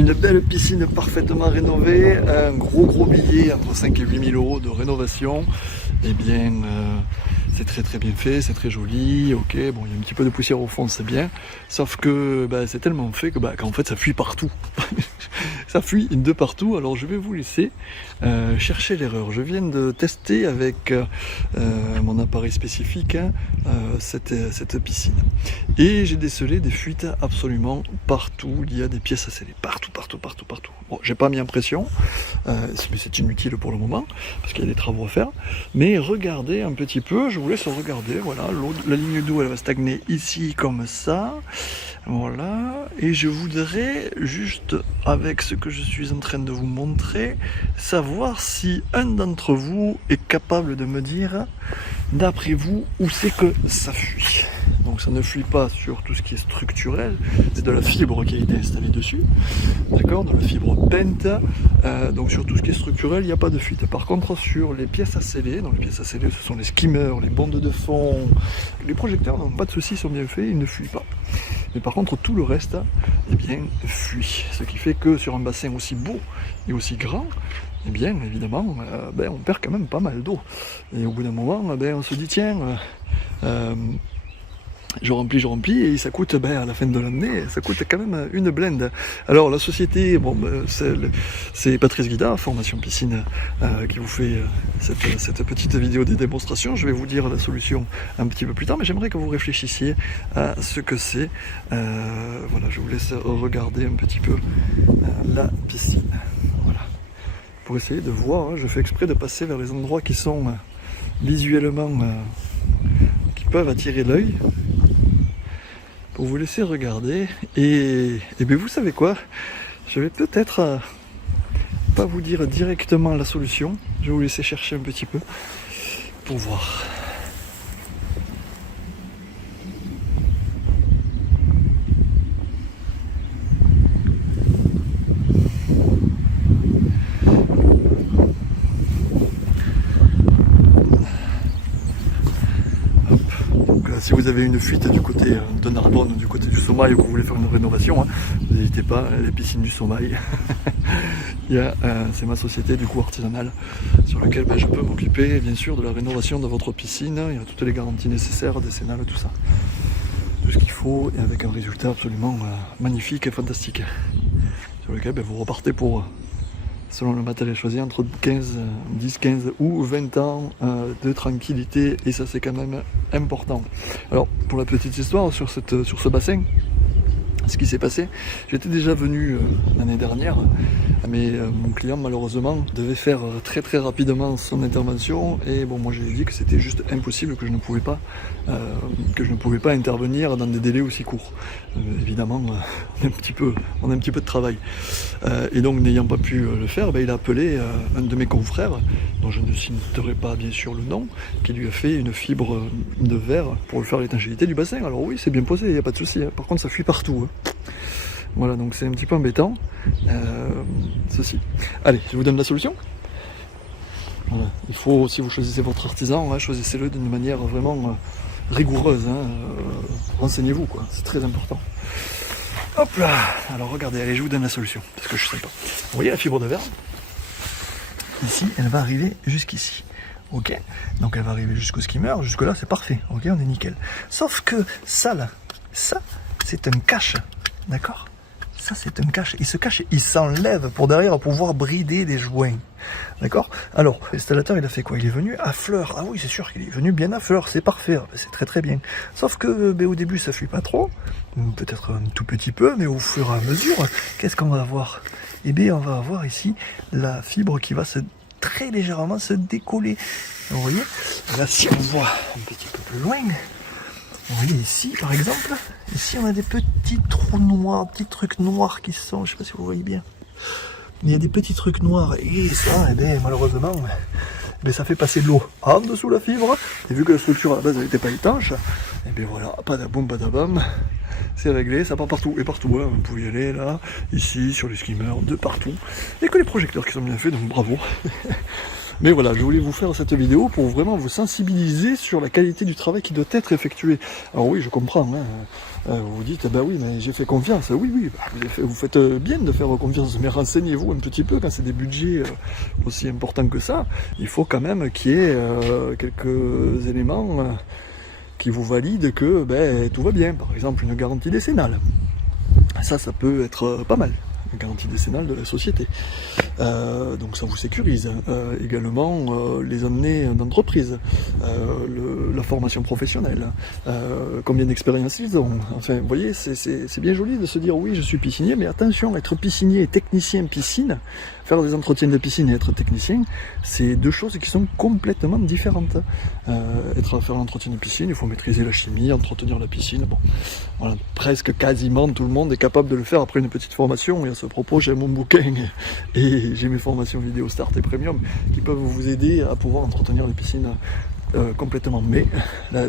Une belle piscine parfaitement rénovée, un gros billet entre 5 et 8 000 euros de rénovation. Eh bien, c'est très bien fait, c'est très joli, ok, bon il y a un petit peu de poussière au fond, c'est bien, sauf que c'est tellement fait que qu'en fait ça fuit partout. Ça fuit de partout, alors je vais vous laisser chercher l'erreur. Je viens de tester avec mon appareil spécifique cette piscine. Et j'ai décelé des fuites absolument partout. Il y a des pièces à sceller, partout. Bon, j'ai pas mis en pression, mais c'est inutile pour le moment, parce qu'il y a des travaux à faire. Mais regardez un petit peu, je vous laisse regarder, voilà, la ligne d'eau elle va stagner ici comme ça. Voilà, et je voudrais juste, avec ce que je suis en train de vous montrer, savoir si un d'entre vous est capable de me dire, d'après vous, où c'est que ça fuit. Donc ça ne fuit pas sur tout ce qui est structurel, c'est de la fibre qui a été installée dessus, d'accord, de la fibre peinte, donc sur tout ce qui est structurel, il n'y a pas de fuite. Par contre, sur les pièces à sceller, donc les pièces à sceller, ce sont les skimmers, les bandes de fond, les projecteurs, donc pas de soucis, sont bien faits, ils ne fuient pas. Mais par contre, tout le reste, eh bien, fuit. Ce qui fait que sur un bassin aussi beau et aussi grand, eh bien, évidemment, on perd quand même pas mal d'eau. Et au bout d'un moment, on se dit, tiens, je remplis, et ça coûte, à la fin de l'année, ça coûte quand même une blinde. Alors la société, c'est Patrice Guida, Formation Piscine, qui vous fait cette petite vidéo des démonstrations. Je vais vous dire la solution un petit peu plus tard, mais j'aimerais que vous réfléchissiez à ce que c'est. Voilà, je vous laisse regarder un petit peu la piscine. Voilà. Pour essayer de voir, je fais exprès de passer vers les endroits qui sont visuellement, qui peuvent attirer l'œil, pour vous laisser regarder. Et bien vous savez quoi, je vais peut-être pas vous dire directement la solution, je vais vous laisser chercher un petit peu pour voir. Si vous avez une fuite du côté de Narbonne ou du côté du Somail, ou que vous voulez faire une rénovation, vous n'hésitez pas, les piscines du Somail. C'est ma société du coup artisanale sur laquelle je peux m'occuper bien sûr de la rénovation de votre piscine. Il y a toutes les garanties nécessaires, décennales, tout ça. Tout ce qu'il faut, et avec un résultat absolument magnifique et fantastique. Sur lequel vous repartez pour, selon le matériel choisi, entre 10, 15 ou 20 ans de tranquillité, et ça c'est quand même important. Alors pour la petite histoire sur ce bassin, ce qui s'est passé, j'étais déjà venu l'année dernière, mais mon client malheureusement devait faire très rapidement son intervention, et bon, moi je lui ai dit que c'était juste impossible, que je ne pouvais pas intervenir dans des délais aussi courts. Évidemment, on a un petit peu de travail, et donc n'ayant pas pu le faire, il a appelé un de mes confrères, dont je ne citerai pas bien sûr le nom, qui lui a fait une fibre de verre pour faire l'étanchéité du bassin. Alors oui, c'est bien posé, il n'y a pas de souci, par contre ça fuit partout. Voilà, donc c'est un petit peu embêtant, ceci. Allez, je vous donne la solution. Voilà. Il faut, si vous choisissez votre artisan, choisissez-le d'une manière vraiment rigoureuse. Renseignez-vous, quoi, c'est très important. Hop là. Alors regardez, allez, je vous donne la solution, parce que je sais pas. Vous voyez la fibre de verre? Ici, elle va arriver jusqu'ici. Ok, donc elle va arriver jusqu'au skimmer, jusque là c'est parfait, ok, on est nickel. Sauf que ça là, ça c'est un cache, d'accord? Ça c'est un cache, il se cache, il s'enlève pour derrière pouvoir brider des joints, d'accord? Alors, l'installateur il a fait quoi? Il est venu à fleur, ah oui c'est sûr qu'il est venu bien à fleur, c'est parfait, c'est très bien. Sauf que au début ça fuit pas trop, peut-être un tout petit peu, mais au fur et à mesure, qu'est-ce qu'on va avoir? Eh bien on va avoir ici la fibre qui va très légèrement se décoller. Vous voyez, là si on voit un petit peu plus loin, vous voyez ici par exemple, ici on a des petits trous noirs, petits trucs noirs qui sont, je sais pas si vous voyez bien, il y a des petits trucs noirs, et ça, malheureusement, ça fait passer de l'eau en dessous la fibre, et vu que la structure à la base n'était pas étanche, et bien voilà, padaboum badabam, c'est réglé, ça part partout, et partout, vous pouvez y aller là, ici, sur les skimmers, de partout, et que les projecteurs qui sont bien faits, donc bravo. Mais voilà, je voulais vous faire cette vidéo pour vraiment vous sensibiliser sur la qualité du travail qui doit être effectué. Alors oui, je comprends, hein. Vous vous dites, bah oui, mais j'ai fait confiance. Oui, oui, bah, vous faites bien de faire confiance, mais renseignez-vous un petit peu quand c'est des budgets aussi importants que ça. Il faut quand même qu'il y ait quelques éléments qui vous valident que tout va bien. Par exemple, une garantie décennale. Ça peut être pas mal. Une garantie décennale de la société. Donc ça vous sécurise. Également les années d'entreprise, la formation professionnelle, combien d'expérience ils ont. Enfin, vous voyez, c'est bien joli de se dire oui, je suis piscinier, mais attention, être piscinier et technicien piscine, faire des entretiens de piscine et être technicien, c'est deux choses qui sont complètement différentes. Faire un entretien de piscine, il faut maîtriser la chimie, entretenir la piscine. Bon, voilà, presque quasiment tout le monde est capable de le faire après une petite formation. Et à ce propos, j'ai mon bouquin et j'ai mes formations vidéo Start et Premium qui peuvent vous aider à pouvoir entretenir les piscines complètement. Mais la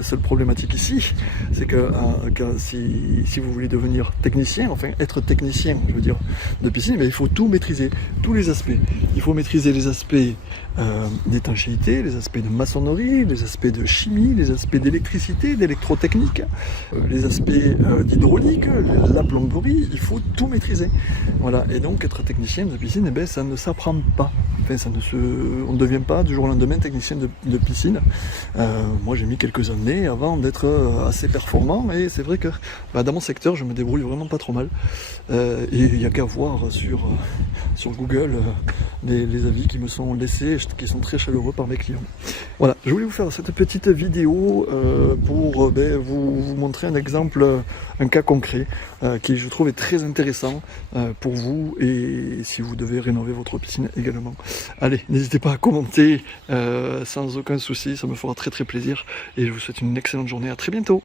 seule problématique ici, c'est que si vous voulez devenir technicien, enfin être technicien, je veux dire, de piscine, il faut tout maîtriser, tous les aspects. Il faut maîtriser les aspects d'étanchéité, les aspects de maçonnerie, les aspects de chimie, les aspects d'électricité, d'électrotechnique, les aspects d'hydraulique, la plomberie, il faut tout maîtriser. Voilà, et donc être technicien de piscine, ça ne s'apprend pas. Enfin, on ne devient pas du jour au lendemain technicien de piscine. Moi j'ai mis quelques années avant d'être assez performant, et c'est vrai que dans mon secteur je me débrouille vraiment pas trop mal. Et il n'y a qu'à voir sur Google les avis qui me sont laissés, qui sont très chaleureux par mes clients. Voilà, je voulais vous faire cette petite vidéo pour vous montrer un exemple, un cas concret qui je trouve est très intéressant pour vous, et si vous devez rénover votre piscine également. Allez, n'hésitez pas à commenter sans aucun souci, ça me fera très très plaisir, et je vous souhaite une excellente journée, à très bientôt.